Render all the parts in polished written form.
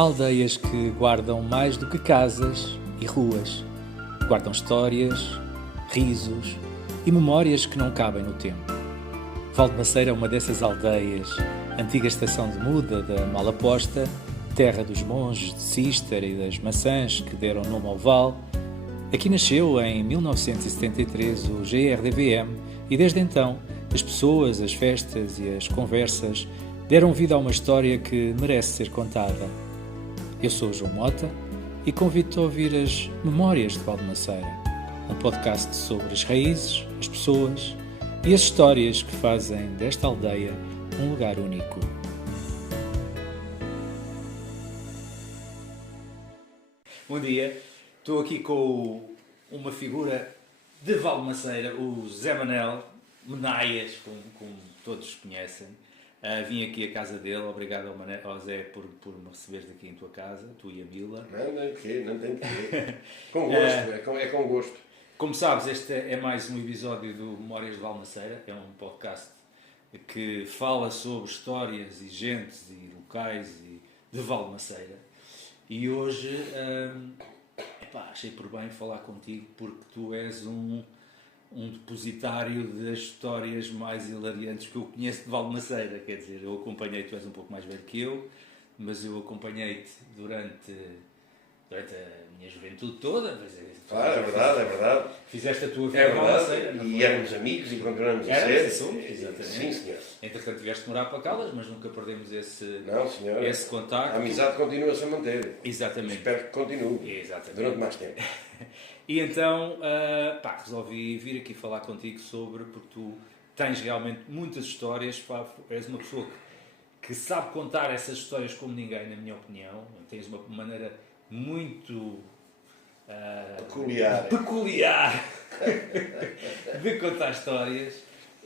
Há aldeias que guardam mais do que casas e ruas. Guardam histórias, risos e memórias que não cabem no tempo. Valdemaceira é uma dessas aldeias, antiga estação de muda da Malaposta, terra dos monges de Císter e das maçãs que deram nome ao vale. Aqui nasceu em 1973 o GRDVM e desde então as pessoas, as festas e as conversas deram vida a uma história que merece ser contada. Eu sou o João Mota e convido-te a ouvir as Memórias de Valdemaceira, um podcast sobre as raízes, as pessoas e as histórias que fazem desta aldeia um lugar único. Bom dia, estou aqui com uma figura de Valdemaceira, o Zé Manel Menaias, como todos conhecem. Vim aqui à casa dele, obrigado ao Zé por me receberes aqui em tua casa, tu e a Mila. Não tem que. Com gosto, é com gosto. Como sabes, este é mais um episódio do Memórias de Valdemaceira, é um podcast que fala sobre histórias e gentes e locais de Valdemaceira. E hoje achei por bem falar contigo porque tu és um depositário das histórias mais hilariantes que eu conheço de Valdemaceira. Quer dizer, eu acompanhei-te, tu és um pouco mais velho que eu, mas eu acompanhei-te durante a minha juventude toda. Claro, é verdade. Fizeste a tua vida em Valdemaceira. E éramos amigos e continuamos a ser. Exatamente. Sim, senhor. Entretanto, tiveste de morar para Caldas, mas nunca perdemos esse contacto. A amizade continua-se a manter. Exatamente. Espero que continue. Exatamente. Durante mais tempo. E então, resolvi vir aqui falar contigo porque tu tens realmente muitas histórias, és uma pessoa que sabe contar essas histórias como ninguém, na minha opinião. Tens uma maneira muito peculiar de contar histórias.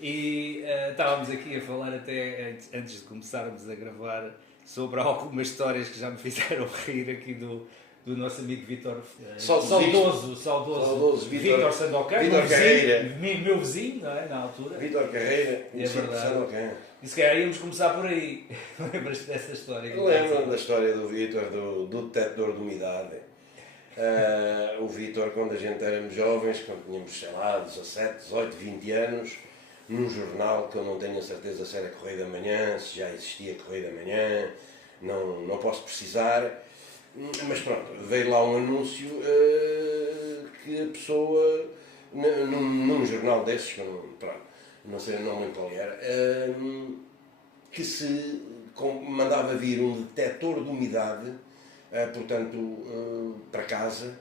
E estávamos aqui a falar até antes de começarmos a gravar sobre algumas histórias que já me fizeram rir aqui do nosso amigo Vítor, saudoso Vítor Sandokan, meu vizinho, não é, na altura. Vítor Carreira, é verdade. E se calhar íamos começar por aí. Lembras-te dessa história? Eu lembro da história do Vítor, do detector de umidade. O Vítor, quando a gente éramos jovens, quando tínhamos, sei lá, 17, 18, 20 anos, num jornal que eu não tenho a certeza se era Correio da Manhã, se já existia Correio da Manhã, não posso precisar. Mas pronto, veio lá um anúncio que a pessoa, num jornal desses, que eu não sei o nome qual era, que se mandava vir um detector de umidade, portanto, para casa,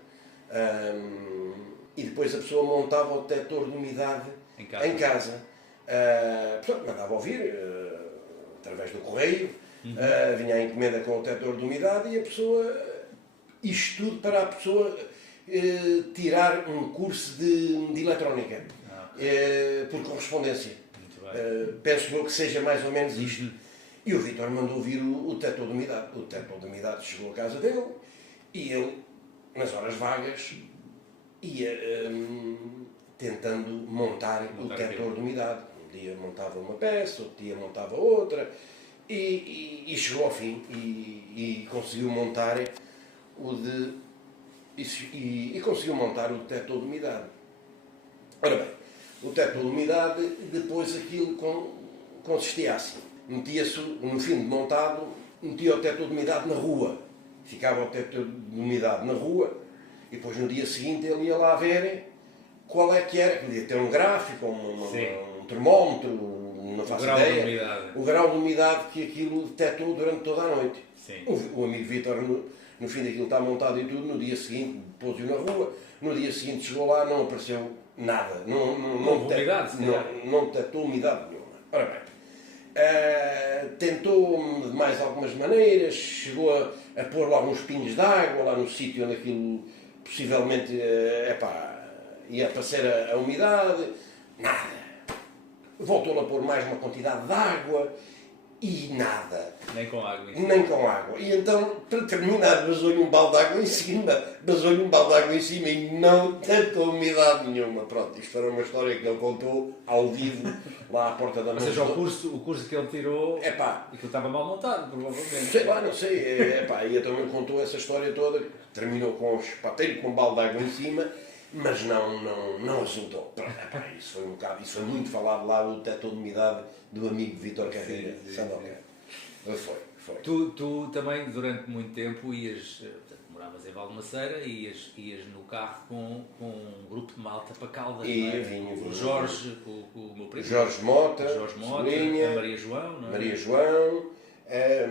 e depois a pessoa montava o detector de umidade em casa. Portanto, mandava ouvir, através do correio. Vinha a encomenda com o detector de umidade e a pessoa, isto tudo para a pessoa tirar um curso de eletrónica, por correspondência. Penso eu que seja mais ou menos isto. E o Vítor mandou vir o detector de umidade. O detector de umidade chegou à casa dele e ele, nas horas vagas, ia tentando montar o detector de umidade. Um dia montava uma peça, outro dia montava outra. E chegou ao fim e conseguiu montar conseguiu montar o detector de umidade. Ora bem, o detector de umidade, depois aquilo consistia assim. Metia-se, no fim de montado, metia o detector de umidade na rua. Ficava o detector de umidade na rua e depois no dia seguinte ele ia lá ver qual é que era. Podia ter um gráfico, um termómetro, não faço ideia, o grau de umidade que aquilo detectou durante toda a noite. O amigo Vítor, no fim daquilo está montado e tudo, no dia seguinte pôs-o na rua, no dia seguinte chegou lá, não apareceu nada, não detectou umidade nenhuma. Ora bem, tentou de mais algumas maneiras, chegou a pôr lá uns pingos de água, lá no sítio onde aquilo possivelmente ia aparecer a umidade, nada. Voltou a pôr mais uma quantidade de água e nada. Nem com água. Nem com água. E então, para terminar, basou-lhe um balde de água em cima, e não tentou umidade nenhuma. Pronto, isto era uma história que ele contou ao vivo, lá à porta da Ou seja, o curso que ele tirou, e que estava mal montado, provavelmente. Sei lá, não sei. E então ele contou essa história toda, terminou com os pateiros com um balde de água em cima, mas não resultou. Pronto, isso foi um bocado, isso foi muito falado lá, o teto de umidade do amigo Vítor Carreira. Foi. Tu também, durante muito tempo, moravas em Valmaceira e ias no carro com um grupo de malta para Caldas, não é? Vinha. O Jorge, com o meu primo. Jorge Mota, a Maria João, não é? Maria João,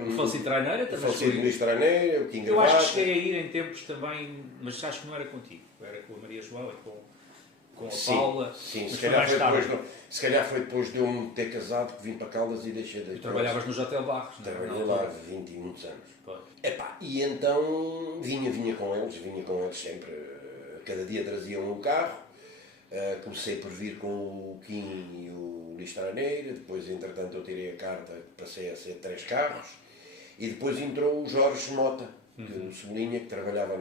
o Falsito Traineira também. O Falsito Luís Traineira, o King Eu acho que cheguei a ir em tempos também, mas acho que não era contigo. Era com a Maria João e com a Paula. Sim, se calhar foi depois de eu me ter casado que vim para Caldas e deixei de ir. Tu trabalhavas no Hotel Barros, não é? Trabalhei lá 20 e muitos anos. E então vinha com eles sempre. Cada dia traziam um carro. Comecei por vir com o Kim e o Luís Traneira. Depois, entretanto, eu tirei a carta, passei a ser 3 carros. E depois entrou o Jorge Mota, o Cebolinha, que trabalhava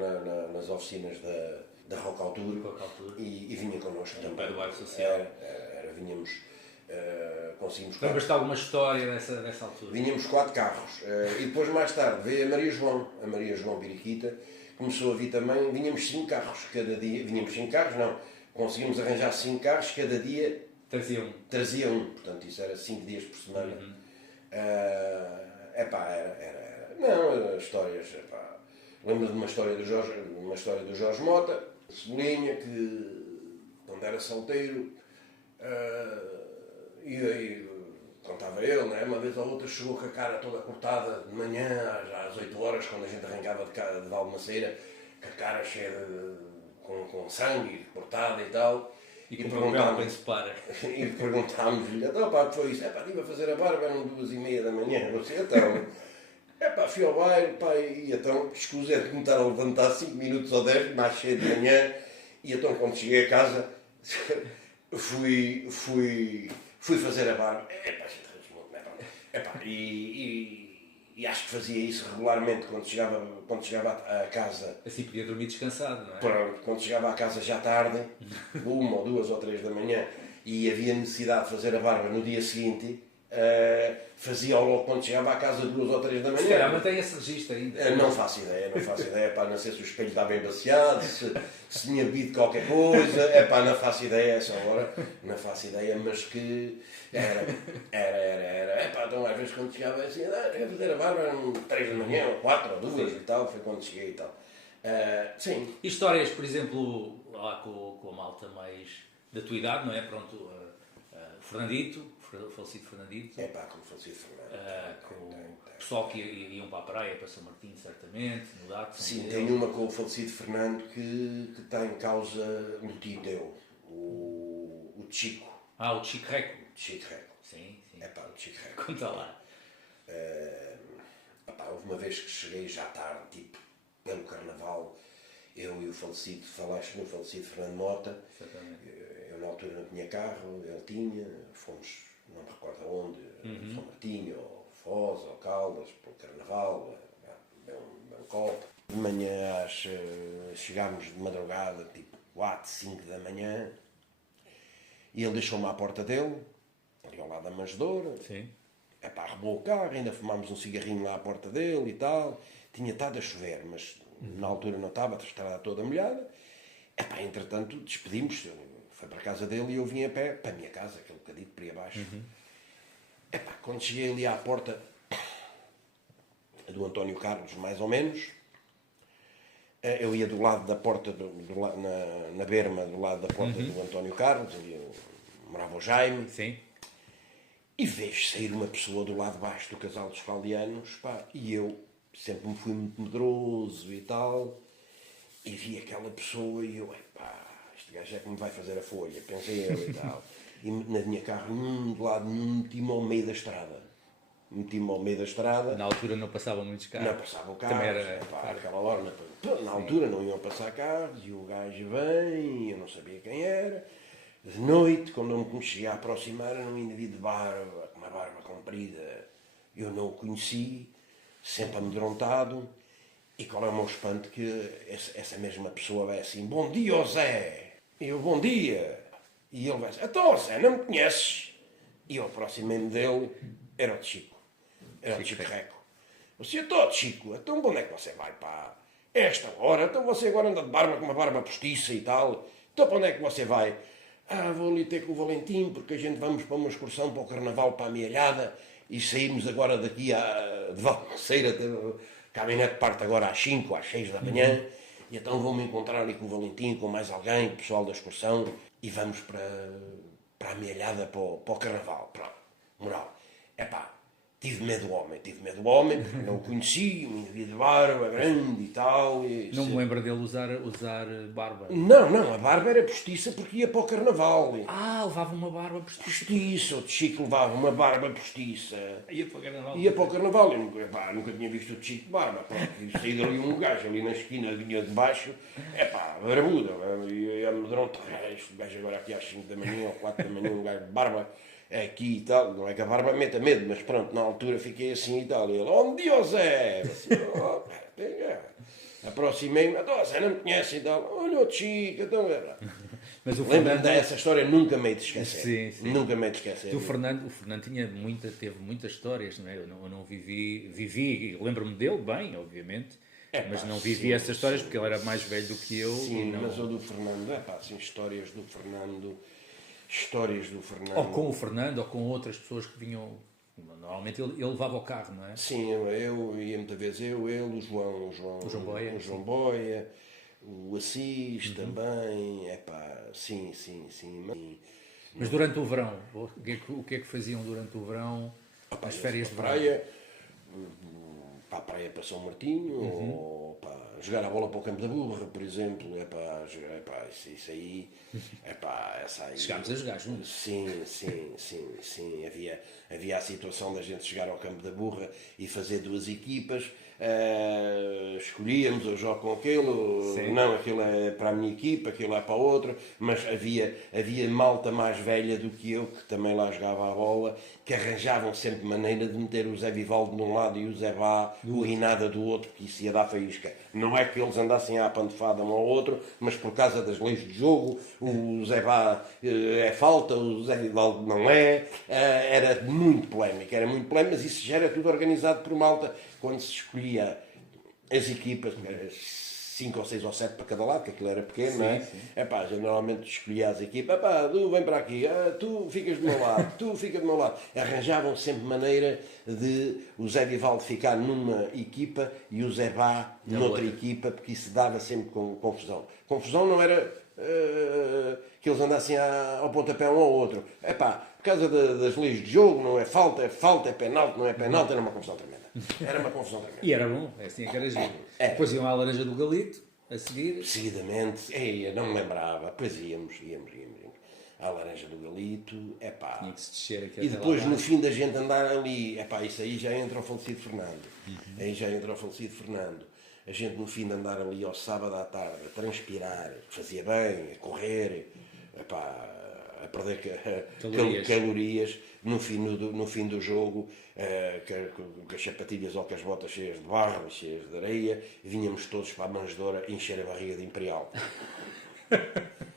nas oficinas da Rock Altura, e vinha connosco também. Pé do bairro social. Vinhamos, conseguimos... Lembras-te de alguma história nessa altura? Vinhamos 4 carros. E depois, mais tarde, veio a Maria João Biriquita, começou a vir também, vinhamos 5 carros cada dia. Vinhamos 5 carros, não. Conseguimos arranjar 5 carros, cada dia trazia um. Portanto, isso era 5 dias por semana. Não, histórias... Lembro de uma história do Jorge Mota, Cebolinha, que quando era solteiro, e aí contava ele, né? Uma vez ou outra chegou com a cara toda cortada de manhã, às 8 horas, quando a gente arrancava de Valmaceira, com a cara cheia com sangue, cortada e tal. E perguntámos-lhe, e perguntámos-lhe, então pá, que foi isso? Estive a fazer a barba, eram 2h30 da manhã, você então... fui ao bairro, e então, escusa de me estar a levantar 5 minutos ou 10, mais cedo de manhã, e então, quando cheguei a casa, fui fazer a barba. E acho que fazia isso regularmente, quando chegava a casa. Assim podia dormir descansado, não é? Pronto, quando chegava a casa já tarde, 1 ou 2 ou 3 da manhã, e havia necessidade de fazer a barba no dia seguinte, fazia logo quando chegava à casa 2 ou 3 da manhã. Se calhar mantém esse registro ainda. Não faço ideia, não sei se o espelho está bem baseado, se tinha bebido qualquer coisa, não faço ideia a essa hora, não faço ideia, mas que era. Então às vezes quando chegava assim, quer fazer a barba, eram 3 da manhã, ou 4 ou 2 e tal, foi quando cheguei e tal. Sim. E histórias, por exemplo, lá com a malta mais da tua idade, não é? Pronto, Fernandito, o falecido Fernandito. Com o falecido Fernandito. Com o pessoal que iam para a praia, para São Martinho, certamente, no Dato. Sim, tenho uma com o falecido Fernando que está em causa um tio teu, o Chico. O Chico Reco. Chico Reco. Sim. O Chico Reco. Conta lá. Houve uma vez que cheguei já tarde, tipo, pelo Carnaval, eu e o falecido, falaste no falecido Fernando Mota. Exatamente. Eu na altura não tinha carro, ele tinha, fomos, não me recordo aonde, São Martinho, ou Foz, ou Caldas, pelo Carnaval, bem um copo. De manhã chegámos de madrugada, tipo 4, 5 da manhã, e ele deixou-me à porta dele, ali ao lado da manjedoura. Sim. Arrumou o carro, ainda fumámos um cigarrinho lá à porta dele e tal. Tinha estado a chover, mas na altura não estava, a estrada toda molhada. Entretanto, despedimos, foi para a casa dele e eu vim a pé para a minha casa, aquele bocadinho por aí abaixo. Quando cheguei ali à porta do António Carlos, mais ou menos, eu ia do lado da porta, na berma, do lado da porta do António Carlos, ali morava o Jaime. Sim. E vejo sair uma pessoa do lado de baixo do casal dos Faldianos, e eu sempre me fui muito medroso e tal, e vi aquela pessoa e eu, este gajo é que me vai fazer a folha, pensei eu e tal. E na minha carro, do lado, meti-me ao meio da estrada. Na altura não passavam muitos carros. Não passavam carros. Também era... Aquela hora, na altura não iam passar carros, e o gajo vem, eu não sabia quem era. De noite, quando eu me cheguei a aproximar, era um indivíduo de barba, com uma barba comprida, Eu não o conheci, sempre amedrontado, e qual é o meu espanto que essa mesma pessoa vai assim, bom dia, ó Zé! E eu, bom dia! E ele vai assim, então, Zé, não me conheces? E eu aproximei-me dele, era o Chico. Era o Chico Reco. Você é todo Chico, então onde é que você vai, pá? Esta hora, então você agora anda de barba com uma barba postiça e tal. Então para onde é que você vai? Ah, vou ali ter com o Valentim, porque a gente vamos para uma excursão para o Carnaval, para a Amealhada, e saímos agora daqui de Valmaceira, a caminhonete parte agora às 5, às 6 da manhã, e então vou-me encontrar ali com o Valentim, com mais alguém, o pessoal da excursão, e vamos para a Amealhada, para o Carnaval. Pronto, moral. Epá, tive medo do homem, porque não o conheci, um indivíduo de barba, grande e tal. E Não me lembro dele usar barba. Não, a barba era postiça porque ia para o Carnaval. Ah, levava uma barba postiça. Postiça, o Chico levava uma barba postiça. Ia para o Carnaval. Ia para o Carnaval, eu nunca tinha visto o Chico de barba. Pronto, e saí dali um gajo ali na esquina, vinha de baixo, barbuda, e amedrontar. Este gajo agora aqui às 5 da manhã ou 4 da manhã, um gajo de barba. Aqui e tal, não é que a barba meta medo, mas pronto, na altura fiquei assim e tal. E ele, onde dia, Zé? Aproximei-me, então, Zé, não me conhece e tal. Olha o Chico, então era. Mas o Lembro-me Fernando... dessa história, nunca me hei de esquecer. Sim. Nunca me hei de esquecer. O Fernando teve muitas histórias, não é? Eu não vivi, lembro-me dele bem, obviamente, mas não vivi essas histórias porque ele era mais velho do que eu. Sim, não... mas o do Fernando, assim, histórias do Fernando. Ou com o Fernando, ou com outras pessoas que vinham... Normalmente ele levava o carro, não é? Sim, eu ia muitas vezes ele, o João Boia, o Assis também, sim. Mas durante o verão, o que é que faziam durante o verão, as férias de praia, para a praia para São Martinho, ou para jogar a bola para o Campo da Burra, por exemplo, isso aí, essa aí. Chegámos a jogar juntos. Sim, havia a situação da gente chegar ao Campo da Burra e fazer duas equipas, escolhíamos, eu jogo com aquele, não, aquele é para a minha equipa, aquele é para a outra, mas havia malta mais velha do que eu, que também lá jogava a bola, que arranjavam sempre maneira de meter o Zé Vivaldo de um lado e o Zé Bá, o Rinada do outro, que isso ia dar faísca. Não é que eles andassem à pandefada um ao outro, mas por causa das leis de jogo, o Zé Bá é falta, o Zé Vivaldo não é, era muito polémico, mas isso já era tudo organizado por malta, quando se escolhia as equipas, 5 ou 6 ou 7 para cada lado, que aquilo era pequeno, não é? Normalmente escolhia as equipas, tu vem para aqui, tu ficas do meu lado, tu ficas do meu lado. Arranjavam sempre maneira de o Zé Vivaldo ficar numa equipa e o Zé Bá noutra equipa, porque isso dava sempre confusão. Confusão não era que eles andassem ao pontapé um ao outro. Por causa das leis de jogo, não é falta, é penalti, não é penalti, era uma confusão tremenda. E era bom, é assim que era giro. Depois iam à Laranja do Galito, a seguir. Seguidamente, eu não me lembrava, depois íamos à Laranja do Galito, Tinha que se descer aqui e depois no fim da gente andar ali, isso aí já entra o falecido Fernando. A gente no fim de andar ali ao sábado à tarde, a transpirar, fazia bem, a correr, a perder calorias no fim do jogo, com as sapatilhas ou com as botas cheias de barro, cheias de areia, vinhamos todos para a manjedoura encher a barriga de Imperial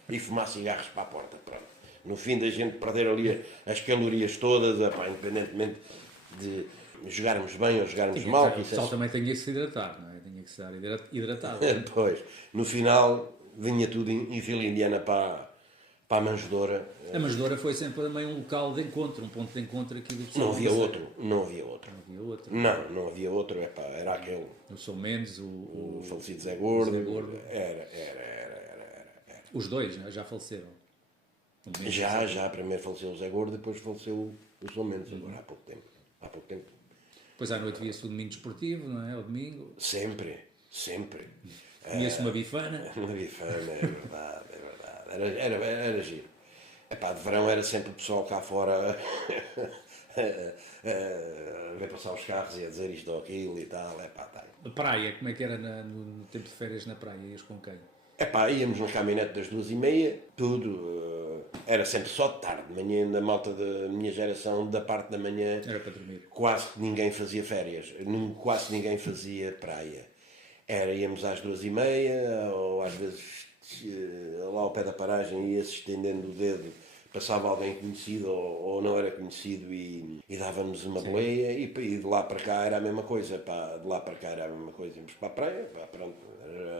e fumar cigarros para a porta. Pronto. No fim da gente perder ali as calorias todas, independentemente de jogarmos bem ou jogarmos mal. O pessoal também tinha que se hidratar, não é? Tinha que estar hidratado. Depois, no final, vinha tudo em fila indiana para a manjedoura. A manjedoura foi sempre também um local de encontro, um ponto de encontro aqui do pessoal. Não havia outro. Não havia outro, era aquele. O São Mendes, o falecido Zé Gordo. Era. Os dois, né? Já faleceram. Já, primeiro faleceu o Zé Gordo, depois faleceu o São Mendes, agora há pouco tempo. Depois à noite via-se o domingo desportivo, não é? O domingo. Sempre. Comia-se uma bifana. Uma bifana, é verdade. Era giro. De verão era sempre o pessoal cá fora a ver passar os carros e a dizer isto ou aquilo e tal. A praia, como é que era no tempo de férias na praia? Ias com quem? Epá, íamos num caminhonete das 2h30, tudo. Era sempre só de tarde. De manhã, na malta da minha geração, da parte da manhã, Era para dormir. quase que ninguém fazia férias. Quase ninguém fazia praia. Íamos às 2h30, ou às vezes lá ao pé da paragem ia-se estendendo o dedo, passava alguém conhecido ou não era conhecido e dava-nos uma boleia e de lá para cá era a mesma coisa. Pá, de lá para cá era a mesma coisa. Íamos para a praia, pá, pronto,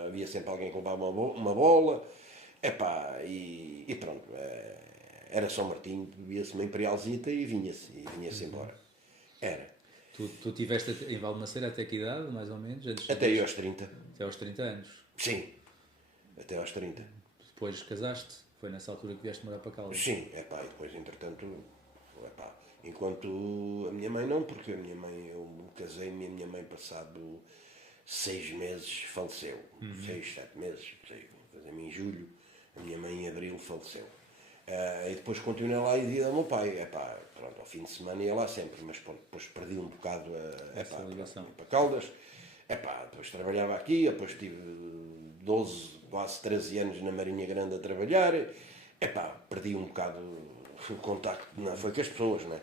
havia sempre alguém que levava uma bola. Epá, e pronto, era São Martinho, bebia-se uma imperialzita e vinha-se embora. Era. Tu estiveste em Valmaceira até que idade, mais ou menos? Até aí aos 30. Até aos 30 anos. Sim, até aos 30. Depois casaste? Foi nessa altura que vieste morar para Caldas? Sim, epá, e depois, entretanto, epá, enquanto a minha mãe não, porque a minha mãe, eu me casei e a minha mãe, passado 6 meses, faleceu. 6, 7 meses, casei-me em julho, a minha mãe em abril faleceu. E depois continuei lá e dia do meu pai. Epá, pronto, ao fim de semana ia lá sempre, mas pronto, depois perdi um bocado essa ligação. para Caldas. Epá, depois trabalhava aqui, depois tive 12, quase 13 anos na Marinha Grande a trabalhar. Epá, perdi um bocado o contacto, não foi com as pessoas, não é?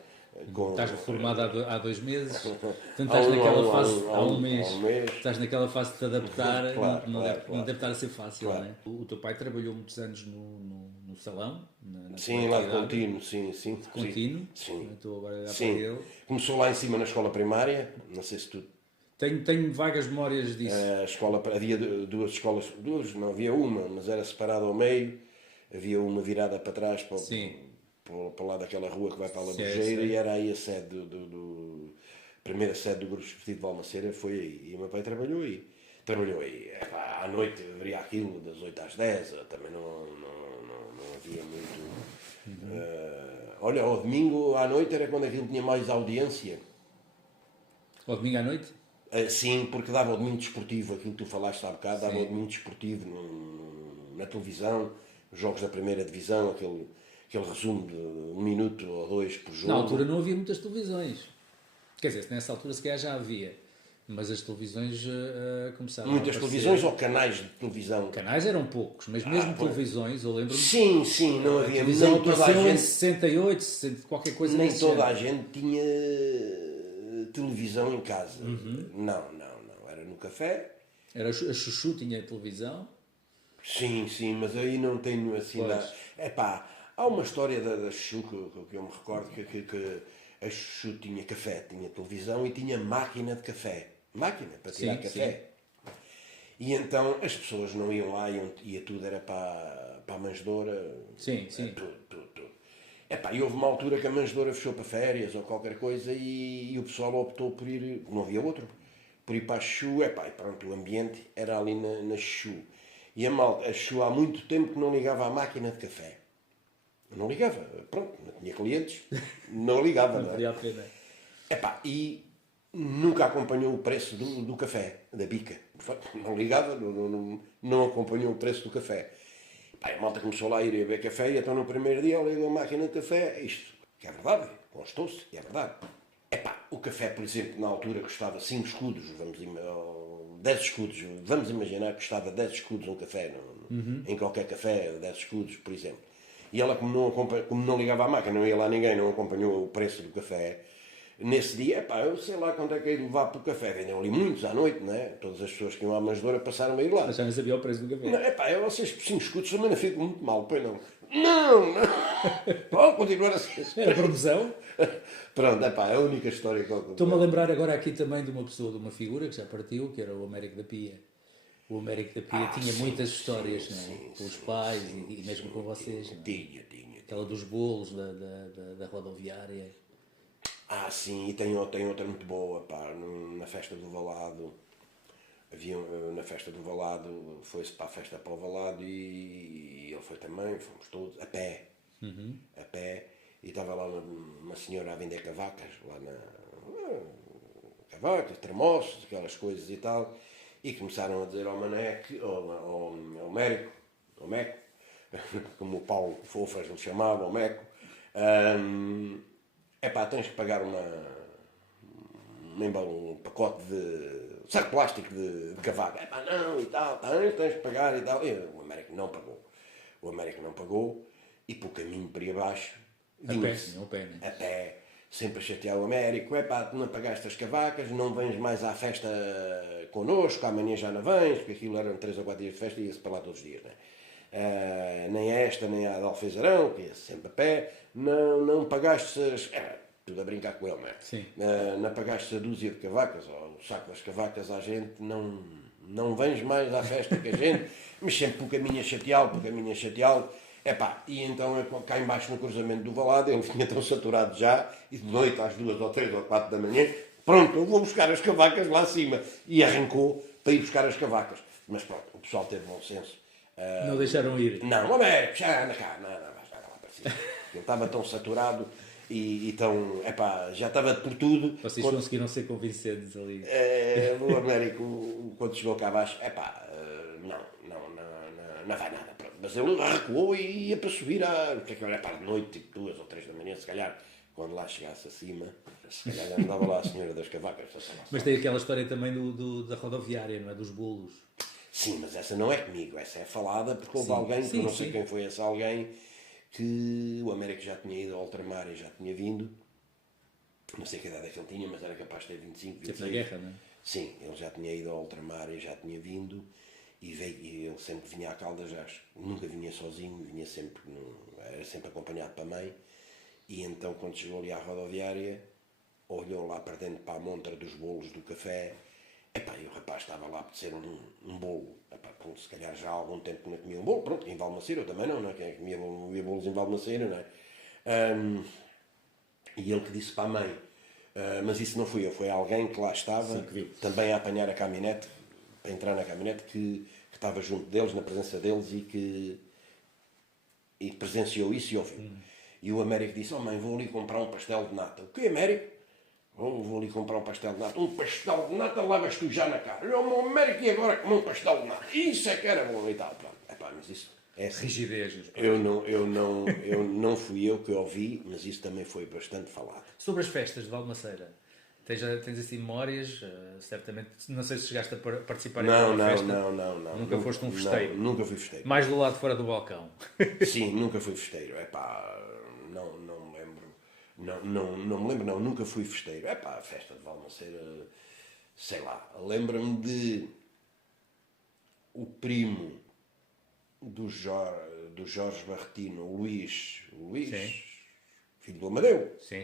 Estás reformado há 2 meses, portanto estás naquela fase, há um mês, estás naquela fase de te adaptar, Claro, não deve estar a ser fácil, claro. não é? O teu pai trabalhou muitos anos no salão? Sim, lá de Contínuo, sim. Contínuo? Sim. Estou agora a olhar para Sim. ele. Começou lá em cima na escola primária, não sei se tu... Tenho vagas memórias disso. A escola, havia duas escolas, não havia uma, mas era separada ao meio, havia uma virada para trás, para o lado daquela rua que vai para a Labujeira, e era aí a sede a primeira sede do grupo esportivo de Valmaceira, foi aí. E o meu pai trabalhou aí. À noite haveria aquilo, das 8 às 10, também não havia muito... olha, ao domingo à noite era quando aquilo tinha mais audiência. Ao domingo à noite? Sim, porque dava o domingo desportivo, aquilo que tu falaste há bocado, dava o domingo desportivo na televisão, os jogos da primeira divisão, aquele resumo de 1 minuto ou 2 por jogo. Na altura não havia muitas televisões. Quer dizer, nessa altura se calhar já havia, mas as televisões começaram a Muitas aparecer. televisões ou canais de televisão? Canais eram poucos, mas mesmo televisões, eu lembro-me... Sim, não A havia. televisão Nem toda a apareceu em gente, 68, 60, qualquer coisa nem desse toda a género. gente tinha televisão em casa. Não, era no café. A Chuchu tinha televisão. Sim, mas aí não tenho assim nada. Epá, há uma história da Chuchu que eu me recordo que a Chuchu tinha café, tinha televisão e tinha máquina de café. Máquina para tirar café. Sim. E então as pessoas não iam lá, ia tudo, era para a manjedoura. Sim. Tudo. Epá, e houve uma altura que a manjedoura fechou para férias ou qualquer coisa e o pessoal optou por ir, não havia outro, por ir para a Chuchu. Epá, e pronto, o ambiente era ali na Chuchu. E a Chuchu há muito tempo que não ligava à máquina de café. Não ligava, pronto, não tinha clientes, não ligava. Não valia a pena. Epá, e nunca acompanhou o preço do café, da bica. Não ligava, não acompanhou o preço do café. Epá, a malta começou lá a ir a beber café e então no primeiro dia ligou a máquina de café, isto, que é verdade, constou-se, que é verdade. Epá, o café, por exemplo, na altura custava 5 escudos, 10 escudos, vamos imaginar que custava 10 escudos um café, em qualquer café, 10 escudos, por exemplo. E ela, como não ligava à máquina, não ia lá ninguém, não acompanhou o preço do café. Nesse dia, eu sei lá quanto é que ia levar para o café. Vendeu ali muitos à noite, não é? Todas as pessoas que iam à manjedoura passaram a ir lá. Mas já não sabia o preço do café. Não, vocês por 5 escudos também não ficam muito mal, pois não? Não! Pode continuar assim. Era promoção? Pronto, é a única história que eu conto. Estou-me a lembrar agora aqui também de uma pessoa, de uma figura que já partiu, que era o Américo da Pia. O Américo da Pia tinha muitas histórias, não é? Com os pais e mesmo com vocês. Tinha. Aquela dos bolos da rodoviária. Sim, e tem outra muito boa, na festa do Valado. Na festa do Valado, foi-se para a festa para o Valado e ele foi também, fomos todos, a pé. A pé. E estava lá uma senhora a vender cavacas, cavacas, termossos, aquelas coisas e tal. E começaram a dizer ao Maneco, ao Mérico, ao Meco, como o Paulo Fofas lhe chamava, ao Meco, tens que pagar um pacote de saco de plástico de cavaco. Epá, não, e tal, tens de pagar e tal. E o Américo não pagou. O Américo não pagou e pelo caminho para aí abaixo, a pé, sempre a chatear o Américo. Epá, tu não pagaste as cavacas, não vens mais à festa connosco, amanhã já não vens, porque aquilo eram 3 ou 4 dias de festa e ia-se para lá todos os dias, não é? Nem esta, nem a de Alfeizarão, que ia sempre a pé, não pagaste tudo a brincar com ele, não é? Sim. Não pagaste a dúzia de cavacas, ou o saco das cavacas à gente, não vens mais à festa que a gente, mas sempre pelo caminho a chateá-lo, epá, e então cá embaixo no cruzamento do Valado, ele vinha tão saturado já, e de noite às 2 ou 3 ou 4 da manhã, pronto, eu vou buscar as cavacas lá acima, e arrancou para ir buscar as cavacas, mas pronto, o pessoal teve bom senso. Não deixaram ir? Não, Américo, já anda cá, não, vai lá para cima. Ele estava tão saturado e tão, epá, já estava por tudo. Vocês conseguiram ser convincentes ali. O Américo, quando chegou cá abaixo, epá, não vai nada. Pronto. Mas ele recuou e ia para subir o que é que era para a noite, tipo 2 ou 3 da manhã, se calhar, quando lá chegasse acima, se calhar andava lá a senhora das cavacas. Mas tem aquela história também da rodoviária, não é? Dos bolos. Sim, mas essa não é comigo, essa é falada porque houve alguém, que eu não sei quem foi esse alguém, que o Américo já tinha ido ao ultramar e já tinha vindo, não sei que idade é que ele tinha, mas era capaz de ter 25, 26. Sempre na guerra, não é? Sim, ele já tinha ido ao ultramar e já tinha vindo, e ele sempre vinha a Caldas, nunca vinha sozinho, era sempre acompanhado pela mãe, e então quando chegou ali à rodoviária, olhou lá para dentro para a montra dos bolos do café. Epá, e o rapaz estava lá a apetecer um bolo. Epá, pronto, se calhar já há algum tempo que não comia um bolo. Pronto, em Valmaceira eu também não é? Quem é que comia bolos em Valmaceira, não é? E ele que disse para a mãe, mas isso não fui eu, foi alguém que lá estava, também a apanhar a caminhonete, para entrar na caminhonete, que estava junto deles, na presença deles, e presenciou isso e ouviu. E o Américo disse, mãe, vou ali comprar um pastel de nata. O que, Américo? Vou ali comprar um pastel de nata. Um pastel de nata levas tu já na cara. Eu, meu Américo, e agora comer um pastel de nata? Isso é que era bom e tal. Epá, mas isso é assim. Rigidez. Eu não fui eu que ouvi, mas isso também foi bastante falado. Sobre as festas de Valmaceira, tens assim memórias? Certamente, não sei se chegaste a participar em alguma festa. Não. Nunca foste um festeiro? Nunca fui festeiro. Mais do lado fora do balcão? Sim, nunca fui festeiro. Epá, não me lembro. Não me lembro, nunca fui festeiro. Epá, a festa de Valmaceira, sei lá. Lembro-me de o primo do Jorge Barretino, o Luís, filho do Amadeu. Sim.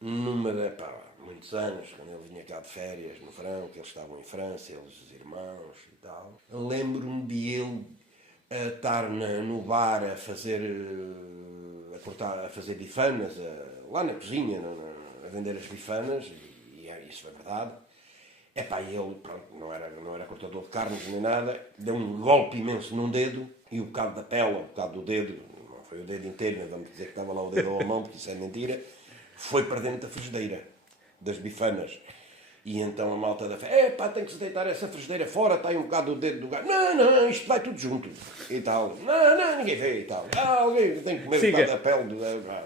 Muitos anos, quando ele vinha cá de férias no verão, que eles estavam em França, eles, os irmãos e tal. Lembro-me de ele estar no bar a fazer bifanas, lá na cozinha, a vender as bifanas, e isso é verdade. Epá, e ele, pronto, não era cortador de carnes nem nada, deu um golpe imenso num dedo, e o bocado da pele, o bocado do dedo, não foi o dedo inteiro, mas vamos dizer que estava lá o dedo à mão, porque isso é mentira, foi para dentro da frigideira, das bifanas. E então a malta da festa, tem que se deitar essa frigideira fora, está aí um bocado do dedo do gato. Não, isto vai tudo junto. E tal. Não, ninguém vê e tal. Alguém tem que comer um bocado da pele.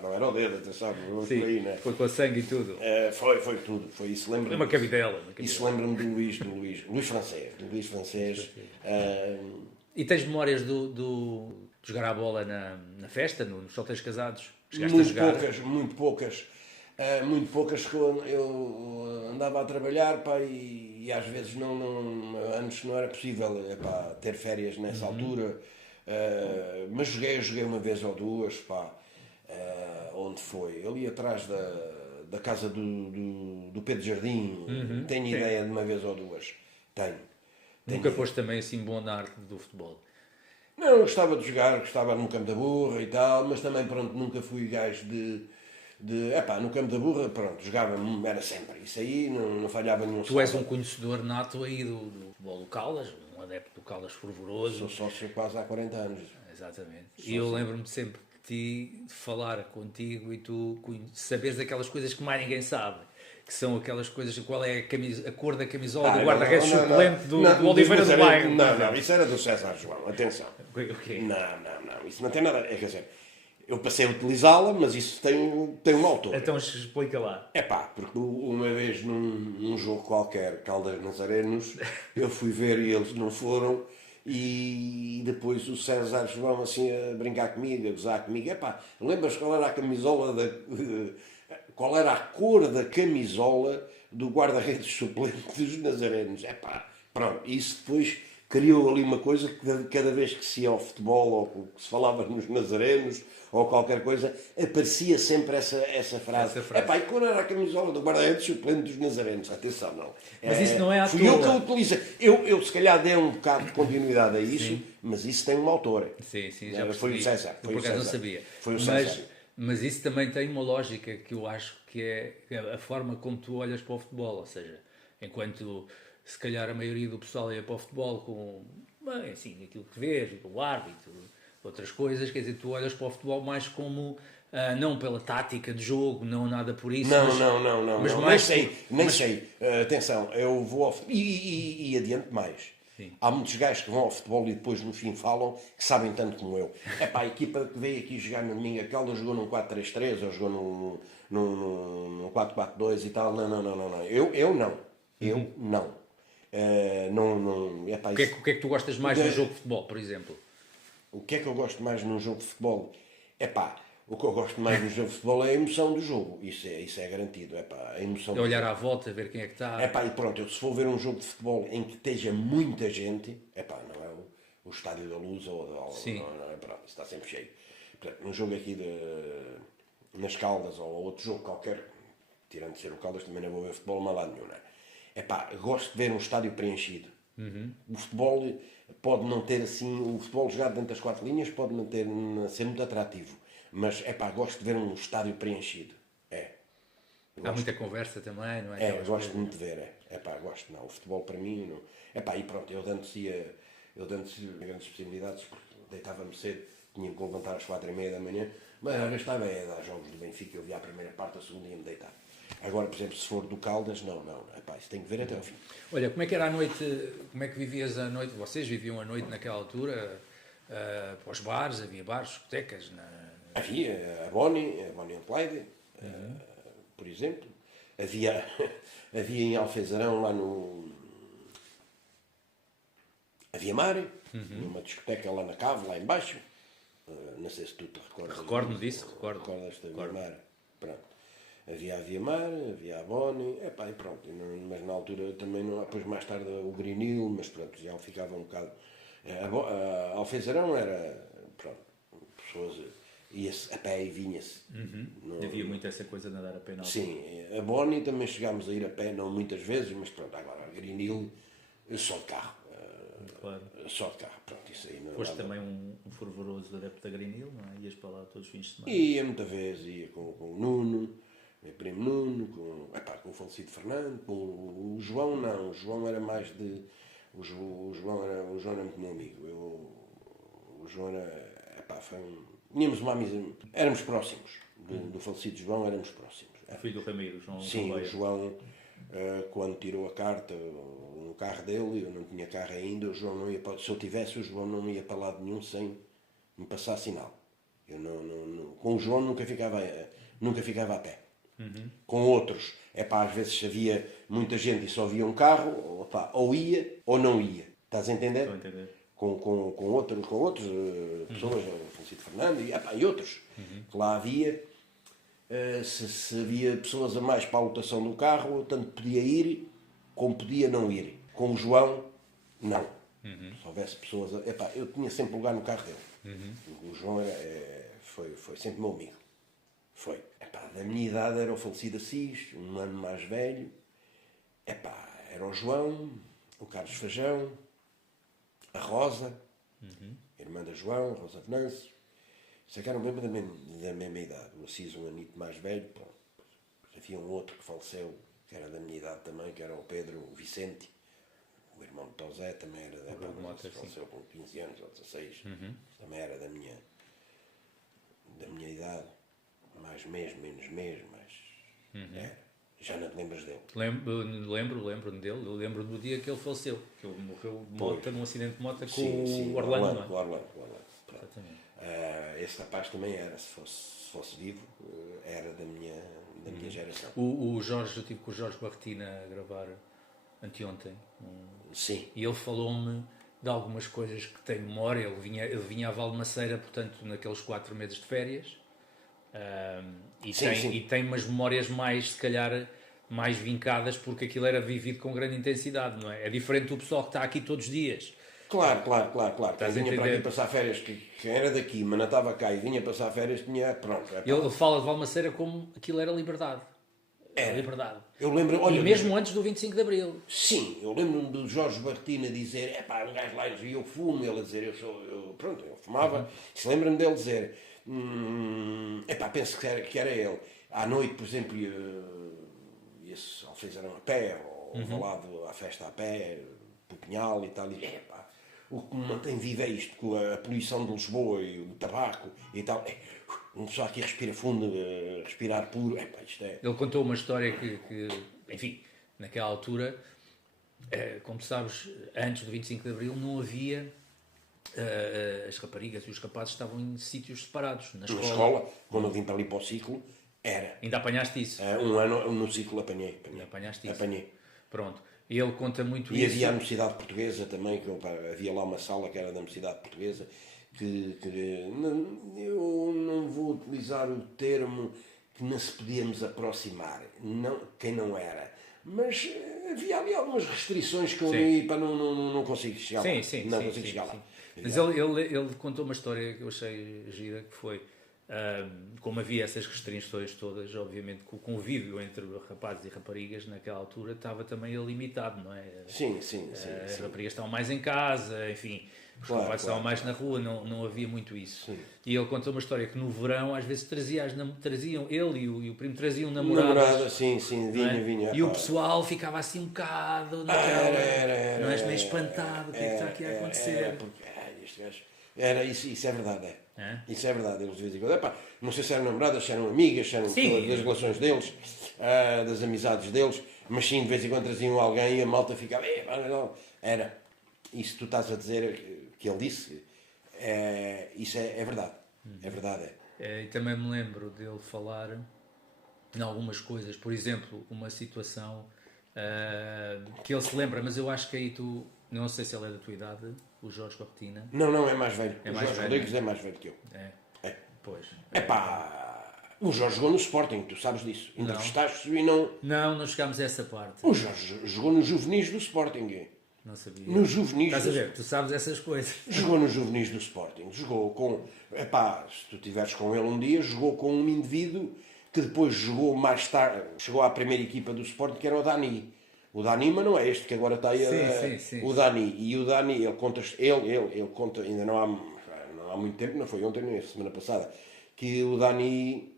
Não era o dedo, atenção. Sim, aí, né? foi com a sangue e tudo. Foi tudo. Foi isso. Lembro-me. Uma cabidela. Isso lembro-me do Luís Francês. E tens memórias de jogar a bola na festa, nos solteiros casados? Chegaste a jogar? Muito poucas. Muito poucas, que eu andava a trabalhar, pá, e às vezes antes não era possível ter férias nessa altura, mas joguei uma vez ou duas, pá, onde foi? Ali atrás da casa do Pedro Jardim, tenho ideia de uma vez ou duas, tenho. Nunca foste também assim bom na arte do futebol? Não, eu gostava de jogar, gostava no Campo da Burra e tal, mas também, pronto, nunca fui gajo no Campo da Burra, pronto, jogava, era sempre. Isso aí não falhava nenhum. Tu és um conhecedor nato aí do futebol do Caldas, um adepto do Caldas fervoroso. Sou sócio quase há 40 anos. Exatamente. E eu lembro-me sempre de ti, de falar contigo e tu saberes aquelas coisas que mais ninguém sabe. Que são aquelas coisas, qual é a cor da camisola do guarda-redes suplente do Oliveira do Bairro. Não, isso era do César João, atenção. Okay. Não, isso não tem nada a ver, quer dizer, Eu passei a utilizá-la, mas isso tem um autor. Então explica lá. Porque uma vez num jogo qualquer, Caldas Nazarenos, eu fui ver e eles não foram, e depois o César João assim a brincar comigo, a gozar comigo. Lembras qual era a camisola qual era a cor da camisola do guarda-redes suplente dos Nazarenos? Pronto, isso depois criou ali uma coisa que cada vez que se ia ao futebol ou que se falava nos Nazarenos ou qualquer coisa, aparecia sempre essa frase. E qual era a camisola do guarda-redes suplente dos Nazarenos? Atenção, não. Mas isso não é à toa. Fui eu que a utilizei. Eu se calhar dei um bocado de continuidade a isso, sim, mas isso tem uma autora. Sim, já percebi. Foi o César. Por acaso não sabia. Foi o César. Mas isso também tem uma lógica que eu acho que é a forma como tu olhas para o futebol. Ou seja, enquanto se calhar a maioria do pessoal ia para o futebol com, bem, assim, aquilo que vês, o árbitro, outras coisas, quer dizer, tu olhas para o futebol mais como, não pela tática de jogo, não nada por isso. Não. Mas mais nem sei. Atenção, eu vou ao futebol e adiante mais. Sim. Há muitos gajos que vão ao futebol e depois no fim falam que sabem tanto como eu. A equipa que veio aqui jogar na minha Calda jogou num 4-3-3 ou jogou num 4-4-2 e tal. Não. Eu não. O que é que tu gostas mais num jogo de futebol, por exemplo? O que é que eu gosto mais num jogo de futebol? O que eu gosto mais no jogo de futebol é a emoção do jogo. Isso é garantido. A emoção. É olhar à volta, ver quem é que está. E pronto, eu se for ver um jogo de futebol em que esteja muita gente, não é o Estádio da Luz Sim. Pronto, está sempre cheio. Portanto, um jogo aqui nas Caldas ou outro jogo qualquer, tirando de ser o Caldas, também não vou ver futebol mal lado nenhum, não é? Gosto de ver um estádio preenchido. Uhum. O futebol pode não ter assim, o futebol jogado dentro das quatro linhas pode não ser muito atrativo, mas gosto de ver um estádio preenchido. Há muita conversa também, não é? Gosto muito de ver. Gosto, não. O futebol para mim, não. E pronto, eu antes ia grandes possibilidades, porque deitava-me cedo, tinha que levantar às 4h30 da manhã, mas eu estava a dar jogos do Benfica, eu via a primeira parte, a segunda ia-me deitar. Agora, por exemplo, se for do Caldas, não. Isso tem que ver até ao fim. Olha, como é que era a noite, como é que vivias a noite? Vocês viviam a noite naquela altura? Para os bares, havia bares, discotecas? Havia a Bonnie and Clyde, por exemplo. Havia em Alfezarão, lá no... Havia Mar, numa discoteca lá na Cave, lá embaixo. Não sei se tu te recordas. Recordo-me disso, recordo. Recordas-te da Via Mar? Pronto. Havia a Via Mar, havia a Bonnie, e pronto. Mas na altura também, depois mais tarde o Grinil, mas pronto, já ficava um bocado... A Alfezarão era, pronto, pessoas... ia-se a pé e vinha-se. Havia muito essa coisa de andar a pé na altura. Sim, a Bonnie também chegámos a ir a pé, não muitas vezes, mas pronto, agora a Grinil, só de carro. Claro. Só de carro, pronto, isso aí não. Foste também um fervoroso adepto da Grinil, não é? Ias para lá todos os fins de semana? Ia muita vez, ia com o Nuno, meu primo Nuno, com o falecido Fernando, com o João não, o João era mais de... O João era muito meu amigo. O João era... Tínhamos uma amizade... Éramos próximos. Do falecido João éramos próximos. O filho do Ramiro, João. Sim, o João, quando tirou a carta no carro dele, eu não tinha carro ainda, o João não ia para... Se eu tivesse, o João não ia para lado nenhum sem me passar sinal. Eu não... Com o João nunca ficava a pé. Com outros, às vezes havia muita gente e só via um carro, ou ia ou não ia. Estás a entender? Estou a entender. Com outras pessoas, o Francisco Fernando e outros, que lá havia, se havia pessoas a mais para a lotação do carro, tanto podia ir como podia não ir. Com o João, não. Se houvesse pessoas... eu tinha sempre lugar no carro dele. O João foi sempre meu amigo. Foi. Da minha idade era o falecido Assis, um ano mais velho. Era o João, o Carlos Feijão, a Rosa, irmã da João, Rosa Venâncio. Sacaram mesmo da mesma idade. O Assis, um anito mais velho. Havia um outro que faleceu, que era da minha idade também, que era o Pedro Vicente. O irmão de Tosé também era da época, faleceu com 15 anos ou 16. Também era da minha idade. Mais mês, menos mês, mas... Já não te lembras dele? Lembro-me dele. Eu lembro do dia que ele faleceu. Que ele morreu de moto, num acidente de moto com o Orlando, não é? Com o Orlando. Esse rapaz também era, se fosse vivo, era da minha geração. O Jorge, eu estive com o Jorge Barretina a gravar anteontem. Sim. E ele falou-me de algumas coisas que tem memória. Ele vinha a Valmaceira, portanto, naqueles 4 meses de férias. E tem umas memórias mais, se calhar, mais vincadas, porque aquilo era vivido com grande intensidade, não é? É diferente do pessoal que está aqui todos os dias. Claro. Quem vinha para aqui passar férias, que era daqui, mas não estava cá e vinha passar férias, tinha... Pronto. Ele fala de Valmaceira como aquilo era liberdade. Era liberdade. Eu lembro, olha, e mesmo antes do 25 de Abril. Sim, eu lembro-me do Jorge Barretina dizer, um gajo lá, e eu fumo, ele a dizer, eu fumava, se lembra-me dele dizer, penso que era ele. À noite, por exemplo, ia-se ao Alfeizarão a pé, ou ao Valado à festa a pé, o Pinhal e tal, e o que me mantém vivo é isto, com a poluição de Lisboa e o tabaco e tal. Um pessoal aqui respira fundo, respirar puro. Isto é... Ele contou uma história que, enfim, naquela altura, como sabes, antes do 25 de Abril não havia... as raparigas e os rapazes estavam em sítios separados. Na escola, quando eu vim para ali para o ciclo, era. Ainda apanhaste isso? Um ano no ciclo apanhei. Apanhaste isso? Apanhei. Pronto. E ele conta muito e isso. E havia a Universidade Portuguesa também, que havia lá uma sala que era da Universidade Portuguesa, que eu não vou utilizar o termo que não se podíamos aproximar, quem não era. Mas havia ali algumas restrições que eu li para não consigo chegar lá. Sim. Chegar lá. Mas ele contou uma história que eu achei gira, que foi, como havia essas restrições todas, obviamente que o convívio entre rapazes e raparigas naquela altura estava também limitado, não é? Sim. As raparigas estavam mais em casa, enfim, os rapazes estavam mais na rua, não havia muito isso. Sim. E ele contou uma história que no verão às vezes traziam ele e o primo traziam namoradas. Sim, vinha. E o pessoal ficava assim um bocado naquela, não és meio espantado, o que é que está aqui a acontecer? Este gajo... Isso é verdade, Isso é verdade. Eles dizem, não sei se eram namoradas, se eram amigas, se eram das relações deles, das amizades deles, mas sim, de vez em quando traziam alguém e a malta ficava, era. Isso tu estás a dizer que ele disse, isso é verdade. É verdade, E também me lembro dele falar em algumas coisas, por exemplo, uma situação que ele se lembra, mas eu acho que aí tu, não sei se ele é da tua idade, o Jorge Barretina. Não, é mais velho. O Jorge Rodrigues é mais velho que eu. Pois. O Jorge jogou no Sporting, tu sabes disso. Entrevistaste-o e não... Não chegámos a essa parte. O Jorge jogou nos juvenis do Sporting. Não sabia. Nos juvenis... Estás a ver, tu sabes essas coisas. Jogou nos juvenis do Sporting. Jogou com... se tu estiveres com ele um dia, jogou com um indivíduo que depois jogou mais tarde, chegou à primeira equipa do Sporting, que era o Dani. O Dani, mas não é este que agora está aí. Sim. O Dani. E o Dani, ele conta, ainda não há muito tempo, não foi ontem, nem a semana passada, que o Dani,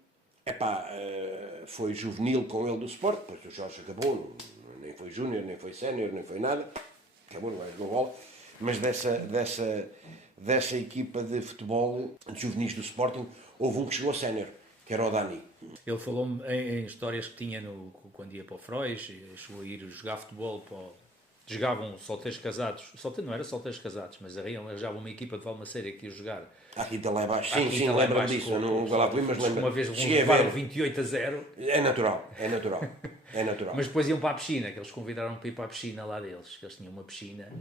foi juvenil com ele do Sport, depois o Jorge acabou, nem foi júnior, nem foi sénior, nem foi nada, acabou, não jogou bola, mas dessa equipa de futebol, de juvenis do Sporting, houve um que chegou a sénior, que era o Dani. Ele falou-me em histórias que tinha quando ia para o Frois, chegou a ir jogar futebol jogavam solteiros casados, não era solteiros casados, mas arranjavam uma equipa de Valmaceira que ia jogar. Aqui está lá embaixo, sim, lembro-me disso, eu não vou lá por aí, mas lembro-me. Uma vez ver 28-0. É natural. Mas depois iam para a piscina, que eles convidaram para ir para a piscina lá deles, que eles tinham uma piscina,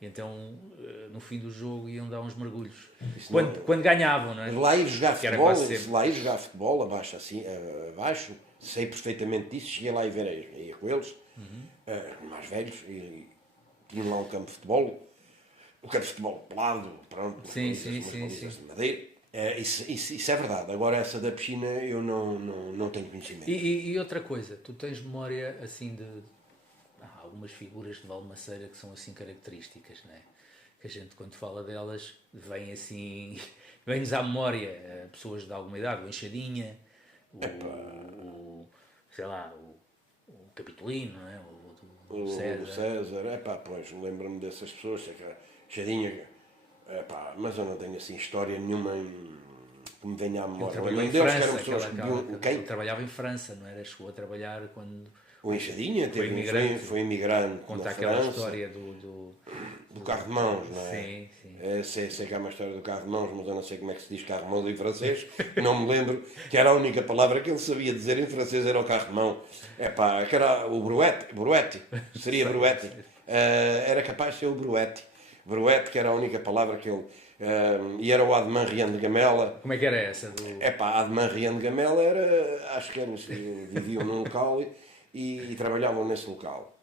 e então no fim do jogo iam dar uns mergulhos. Quando ganhavam, não é? Lá ir jogar futebol, abaixo, sei perfeitamente disso, cheguei lá e ia com eles, mais velhos, e tinham lá um campo de futebol, pelado, pronto, sim. de madeira. Isso é verdade. Agora essa da piscina eu não tenho conhecimento. E outra coisa, tu tens memória assim de algumas figuras de Valmaceira que são assim características, não é? Que a gente quando fala delas vem-nos à memória pessoas de alguma idade, o Enxadinha, o Capitolino, não é? O César. Pois, lembro-me dessas pessoas, Enxadinha, mas eu não tenho assim história nenhuma que me venha à memória. Ele trabalhava em França, não era? Chegou a trabalhar quando... O Enxadinha foi imigrante conta na aquela França. história do do carro de mãos, não é? Sim, sim. Sei que há uma história do carro de mãos, mas eu não sei como é que se diz carro de mãos em francês. Não me lembro, que era a única palavra que ele sabia dizer em francês, era o carro de mão. Que era o bruete, seria bruete. Era capaz de ser o bruete. Bruete, que era a única palavra que ele... e era o Ademã Rian de Gamela. Como é que era essa? Ademã Rian de Gamela era... Acho que eles viviam num local e trabalhavam nesse local.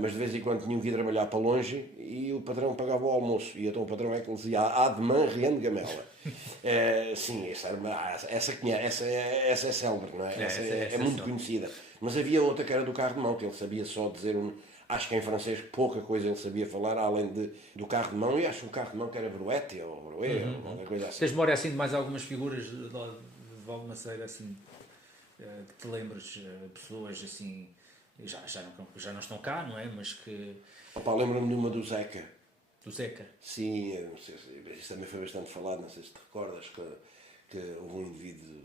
Mas de vez em quando tinham que ir trabalhar para longe e o patrão pagava o almoço. E então o patrão é que lhe dizia Ademã Rian de Gamela. Sim, essa é célebre, não é? Essa é muito conhecida. Mas havia outra que era do carro de mão, que ele sabia só dizer acho que em francês pouca coisa ele sabia falar, além do carro de mão, e acho que o carro de mão que era bruete ou brué, ou qualquer coisa assim. Tens memória assim de mais algumas figuras de Valmaceira, assim, que te lembres, pessoas assim, já não estão cá, não é? Mas que... Lembro-me de uma do Zeca. Do Zeca? Sim, não sei isso também foi bastante falado, não sei se te recordas, que houve um indivíduo,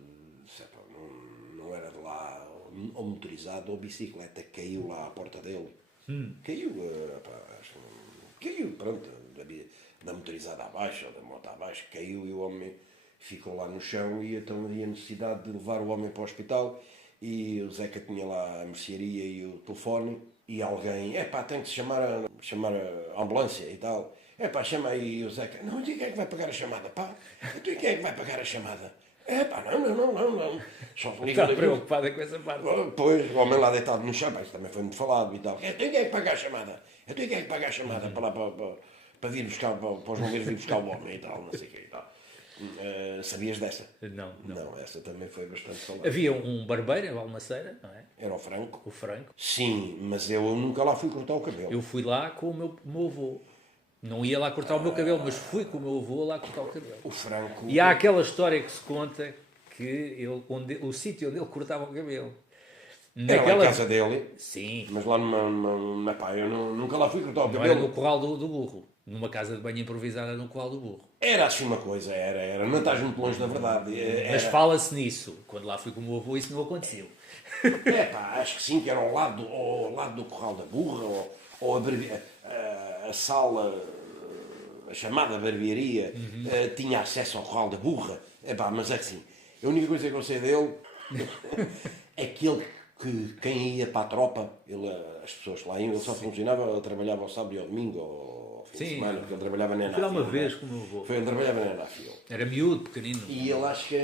não era de lá, ou motorizado, ou bicicleta, caiu lá à porta dele. Caiu, pronto, da motorizada abaixo, ou da moto abaixo, caiu e o homem ficou lá no chão e então havia necessidade de levar o homem para o hospital e o Zeca tinha lá a mercearia e o telefone e alguém, tem que chamar a ambulância e tal. Chama aí o Zeca. Não, e quem é que vai pagar a chamada, pá? Então e quem é que vai pagar a chamada? Não. Só Está preocupada com essa parte. Pois, o homem lá deitado no chão, isso também foi muito falado e tal. Então quem é que paga a chamada? Então quem é que paga a chamada para lá, para vir buscar, para os bombeiros vir buscar o homem e tal, não sei o que e tal. Sabias dessa? Não. Não, essa também foi bastante falada. Havia um barbeiro em Valmaceira, não é? Era o Franco. O Franco. Sim, mas eu nunca lá fui cortar o cabelo. Eu fui lá com o meu avô. Não ia lá cortar o meu cabelo, mas fui com o meu avô lá cortar o cabelo. O Franco... E há aquela história que se conta que o sítio onde ele cortava o cabelo. Era na casa dele. Sim. Mas lá eu nunca lá fui cortar o cabelo. Não era no Corral do Burro. Numa casa de banho improvisada no Corral do Burro. Era assim uma coisa, era. Não estás muito longe da verdade. Mas fala-se nisso. Quando lá fui com o meu avô, isso não aconteceu. Acho que sim, que era ao lado do Corral da Burra, ou a sala, a chamada barbearia, tinha acesso ao Corral da Burra. Mas é assim, a única coisa que eu sei dele é que quem ia para a tropa, as pessoas que lá iam, ele só funcionava, trabalhava ao sábado e ao domingo, ou fim de semana, porque ele trabalhava na Fui lá uma vez com o meu avô. Ele trabalhava na Enafil. Era miúdo, pequenino. E ele acho que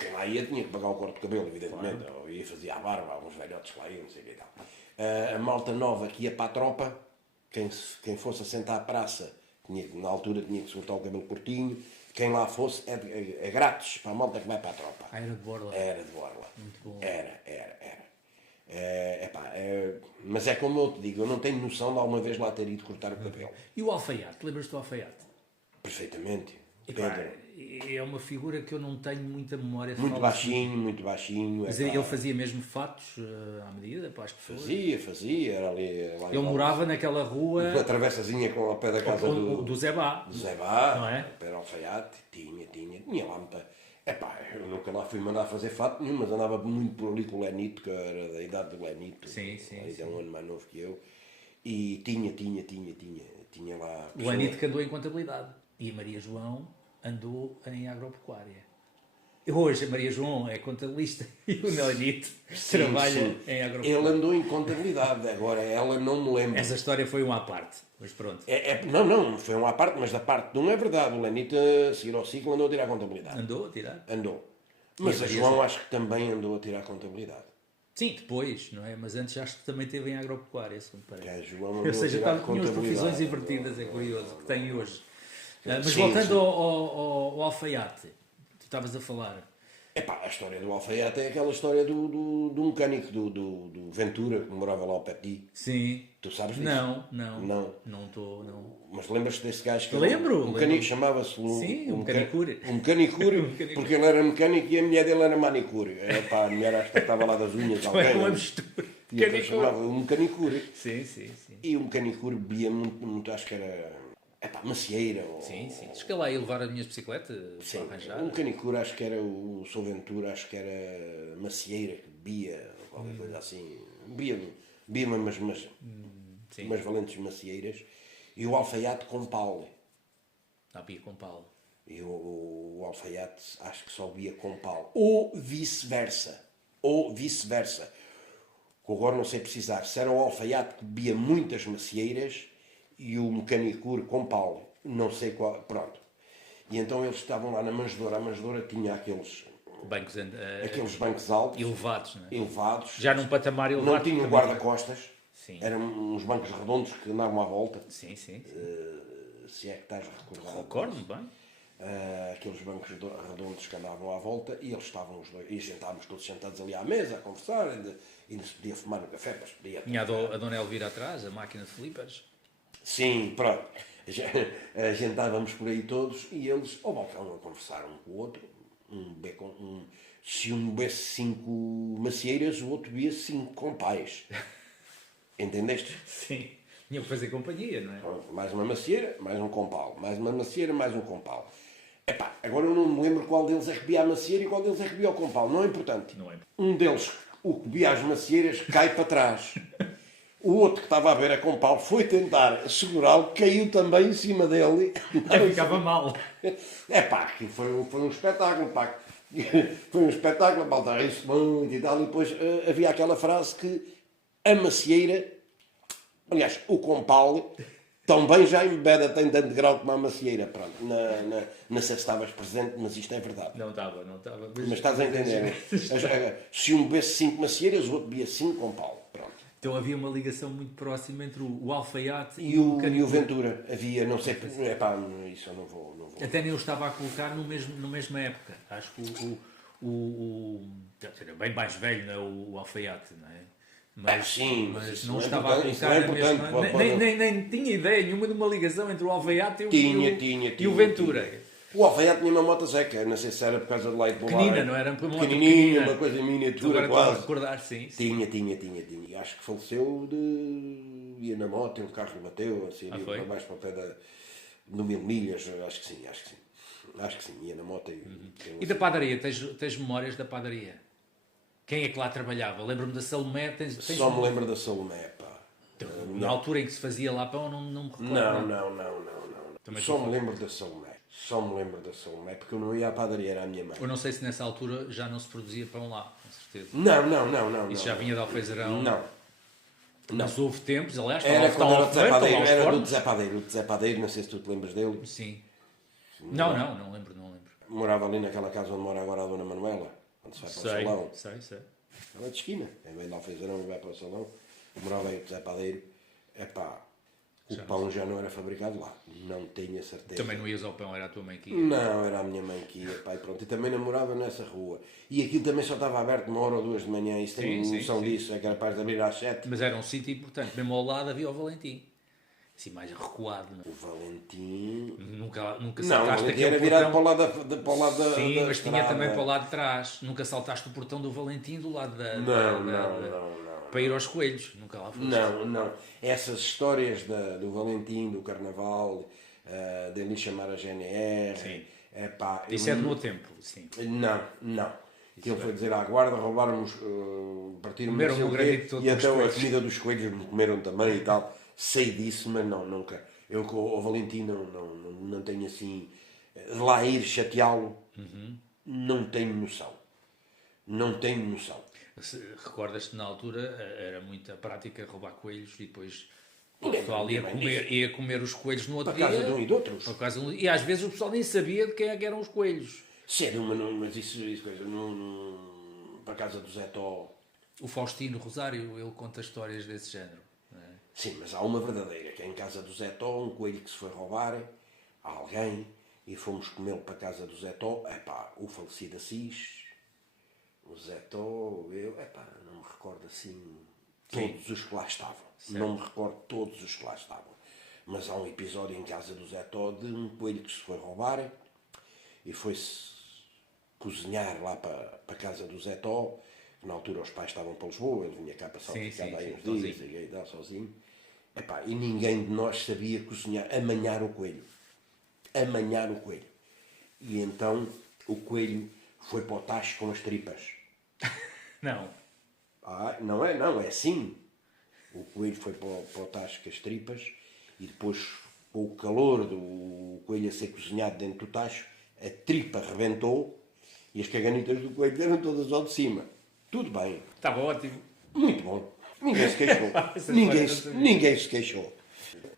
quem lá ia tinha que pagar o corte de cabelo, evidentemente, ou ia fazer a barba, alguns velhotes que lá iam, não sei o que e tal. A malta nova que ia para a tropa, quem fosse assentar à praça, na altura tinha que cortar o cabelo curtinho. Quem lá fosse é grátis para a malta que vai para a tropa. Era de Borla. Era de Borla. Muito bom. Era. Mas é como eu te digo, eu não tenho noção de alguma vez lá ter ido cortar o cabelo. E o alfaiate? Lembras-te do alfaiate? Perfeitamente. É uma figura que eu não tenho muita memória. Muito baixinho. Mas ele fazia mesmo fatos à medida para as pessoas? Fazia. Era ali, ele morava naquela rua... Uma travessazinha com ao pé da casa do Zé Bá. Do Zé Bá, não é? Era alfaiate, tinha lá muita... eu nunca lá fui mandar fazer fato nenhum, mas andava muito por ali com o Lenito, que era da idade do Lenito. Sim. É um ano mais novo que eu. E tinha lá... O Lenito que andou em contabilidade. E a Maria João andou em agropecuária. Hoje a Maria João é contabilista e o Lenito trabalha em agropecuária. Ele andou em contabilidade, agora ela não me lembra. Essa história foi uma à parte, mas pronto. Não, foi uma à parte, mas da parte de um é verdade. O Lenito, a seguir ao ciclo, andou a tirar a contabilidade. Andou a tirar? Andou. Mas a João acho que também andou a tirar a contabilidade. Sim, depois, não é? Mas antes acho que também esteve em agropecuária, se me parece. A João Ou seja, tinha as profissões invertidas, é curioso, que tem hoje. Mas voltando ao alfaiate, tu estavas a falar. A história do alfaiate é aquela história do mecânico do Ventura, que morava lá ao pé de ti. Sim. Tu sabes disso? Não estou. Mas lembras-te desse gajo que lembro. Um mecânico chamava-se um mecanicure. Um mecanicure, porque ele era mecânico e a mulher dele era manicure. A mulher acho que estava lá das unhas de alguém. É uma mistura. E ele chamava um mecanicure. Sim. E o mecanicure bebia muito, acho que era... macieira. Sim. Diz que lá ia levar as minhas bicicletas para arranjar. O mecanicure acho que era o Sou Ventura, acho que era macieira, que bebia, qualquer coisa assim. Bebia umas valentes macieiras. e o alfaiate com pau. Havia com pau. E o alfaiate acho que só bebia com pau. Ou vice-versa. Ou vice-versa. Agora não sei precisar. Se era o alfaiate que bebia muitas macieiras e o mecanicur com pau. Não sei qual. Pronto. E então eles estavam lá na manjedoura. A manjedoura tinha aqueles bancos altos. Elevados, não é? Elevados. Já num patamar elevado. Não tinham guarda-costas. Sim. Eram uns bancos redondos que andavam à volta. Sim. Se é que estás recordado. Recordo-me bem. Aqueles bancos redondos que andavam à volta e eles estavam os dois, e sentávamos todos sentados ali à mesa a conversar, e não se podia fumar no café, mas podia. Tinha a Dona Elvira atrás, a máquina de flippers. Sim, pronto. Jantávamos por aí todos e eles ao balcão a conversar um com o outro. Se um bebesse 5 macieiras, o outro bebia 5 compais. Entendeste? Sim. Tinha que fazer companhia, não é? Mais uma macieira, mais um compal. Mais uma macieira, mais um compal. Epá, agora eu não me lembro qual deles é que bebia a macieira e qual deles é que bebia o compal. Não é importante. Não é. Um deles, o que bebia as macieiras, cai para trás. O outro que estava a ver a compal foi tentar segurá-lo, caiu também em cima dele. Já ficava mal. Epá, aquilo foi um espetáculo, pá. Foi um espetáculo, malta, isso muito e tal. E depois havia aquela frase que a macieira, aliás, o compal, também já embebeda tem tanto grau como a macieira. Pronto, não sei se estavas presente, mas isto é verdade. Não estava. Mas estás a entender? Se um bebesse 5 macieiras, o outro bebia 5 compal. Pronto. Então havia uma ligação muito próxima entre o alfaiate E o Ventura. Havia, não sei, epá, isso eu não vou. Até nem eu estava a colocar na mesma época. Acho que era bem mais velho, não é? O alfaiate, não é? Mas não estava a colocar na mesma. Nem tinha ideia nenhuma de uma ligação entre o alfaiate e o Ventura. O alfaiate tinha uma moto Zeca, não sei se era por causa de leite de pequenina, não era? Pequenininha, uma coisa miniatura quase. Estou a recordar, sim. Tinha. Acho que faleceu ia na moto e o carro lhe bateu, assim, ali para baixo para o pé no 1000 milhas, acho que sim, ia na moto. E da padaria, tens memórias da padaria? Quem é que lá trabalhava? Lembro-me da Salomé. Só me lembro da Salomé, pá. Na altura em que se fazia lá pão, não me recordo. Não. Só me lembro da Salomé, porque eu não ia à padaria, era a minha mãe. Eu não sei se nessa altura já não se produzia pão lá, com certeza. Não. Isso já vinha de Alfeizarão? Não. Mas houve tempos, aliás, era quando era do Zé Padeiro. O Zé Padeiro, não sei se tu te lembras dele. Sim. Não lembro. Morava ali naquela casa onde mora agora a Dona Manuela, onde se vai para o salão. Sei. Ela é de esquina, vem de Alfeizarão e vai para o salão. Morava aí o Zé Padeiro. Epá, o pão já não era fabricado lá, não tenho a certeza. Também não ias ao pão, era a tua mãe que ia? Não, era a minha mãe que ia, pá, e pronto. E também namorava nessa rua. E aquilo também só estava aberto 1 hora ou 2 de manhã, isso tem noção disso, é capaz de abrir às 7. Mas era um sítio importante, mesmo ao lado havia o Valentim. Assim, mais recuado, não? O Valentim... Nunca saltaste aquele era virado para o lado da Sim, mas tinha também para o lado de trás. Nunca saltaste o portão do Valentim do lado da... Não. Para ir aos coelhos, nunca lá foste. Não. Essas histórias do Valentim, do Carnaval, dele chamar a GNR... Sim. Epá, isso é do meu tempo, sim. Não. Que ele foi dizer à guarda, roubaram-nos, partiram-me e até a comida dos coelhos me comeram também e tal. Sei disso, mas nunca. Eu com o Valentim não tenho assim... Lá ir chateá-lo, não tenho noção. Recordas-te na altura, era muita prática roubar coelhos e depois o pessoal ia comer os coelhos no outro dia. Para casa de um e de outros. E às vezes o pessoal nem sabia de quem é que eram os coelhos. Sério, mas isso coisa, para casa do Zé Tó. O Faustino Rosário, ele conta histórias desse género. Não é? Sim, mas há uma verdadeira, que é em casa do Zé Tó, um coelho que se foi roubar a alguém e fomos comê-lo para a casa do Zé Tó. Epá, o falecido Assis, o Zé Tó, eu, não me recordo assim todos os que lá estavam. Certo. Não me recordo todos os que lá estavam. Mas há um episódio em casa do Zé Tó de um coelho que se foi roubar e foi-se cozinhar lá para a casa do Zé Tó. Na altura os pais estavam para Lisboa, ele vinha cá passar aí uns dias e dar sozinho. Epá, e ninguém de nós sabia cozinhar, amanhar o coelho. E então o coelho foi para o tacho com as tripas. Não. Não é assim. O coelho foi para o tacho com as tripas e depois com o calor do coelho a ser cozinhado dentro do tacho, a tripa rebentou e as caganitas do coelho eram todas ao de cima. Tudo bem. Estava ótimo. Muito bom. Ninguém se queixou. ninguém se queixou.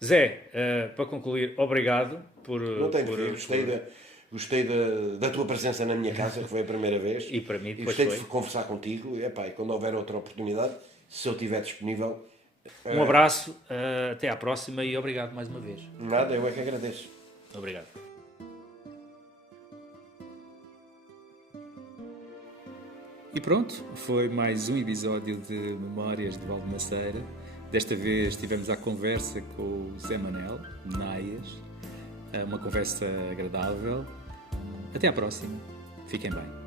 Zé, para concluir, obrigado por... Não tenho que ver. Gostei da tua presença na minha casa, que foi a primeira vez. E para mim depois gostei foi. De conversar contigo. E quando houver outra oportunidade, se eu estiver disponível... Um abraço, até à próxima e obrigado mais uma vez. Nada, eu é que agradeço. Obrigado. E pronto, foi mais um episódio de Memórias de Valdemaceira. Desta vez estivemos à conversa com o Zé Manel, Naias. Uma conversa agradável. Até à próxima. Fiquem bem.